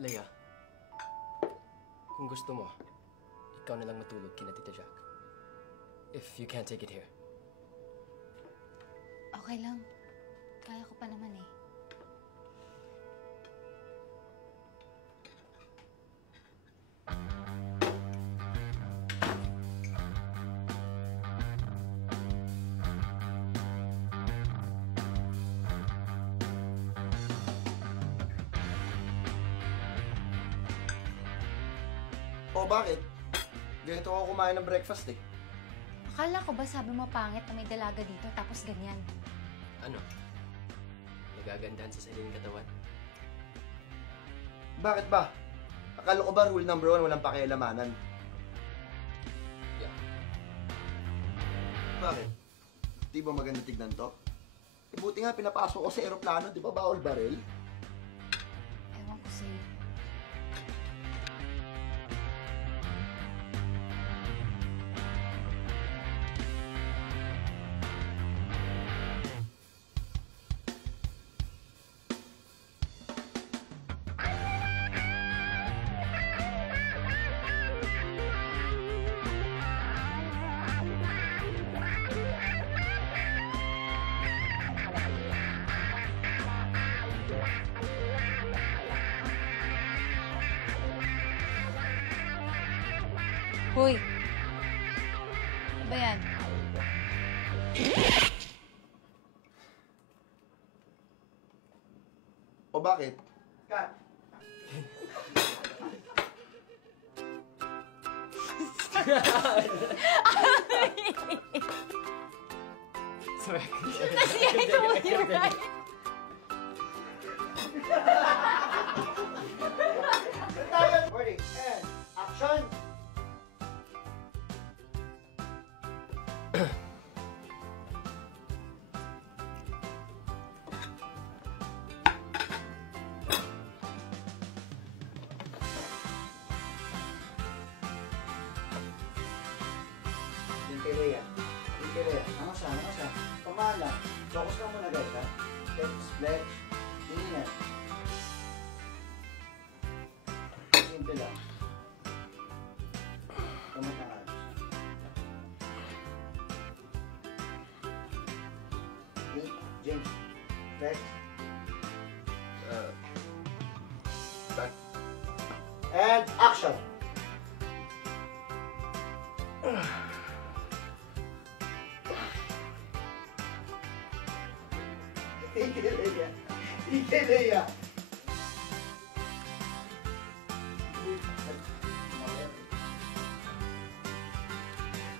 Leia, kung gusto mo, ikaw na lang matulog kina Tita Jack. If you can't take it here. Okay lang. Kaya ko pa naman eh. O bakit? Ganito ako kumain ng breakfast eh. Akala ko ba sabi mo pangit na may dalaga dito tapos ganyan? Ano? Nagagandahan sa sariling katawan? Bakit ba? Akala ko ba rule number 1 walang pakialamanan? Yeah. Bakit? Di ba maganda tignan to? E buti nga pinapasok ko sa aeroplano, di ba bawal baril? Ewan ko sa'yo. Hoy! Ano ba yan? O bakit? Kat! Sorry. Kasi I told you, right? Ready, and action! Yung kay Leia. Yung kay Leia. Ano siya? Ano siya? Pamala. Focus lang muna guys ha. Let's pledge. Tingin. Simple lang. Kamatangad. Nick, James, Rex. Back. And action! Ikeleya. Ikeleya.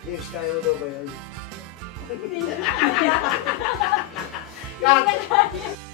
James, kaya mo daw ba yan? Cut!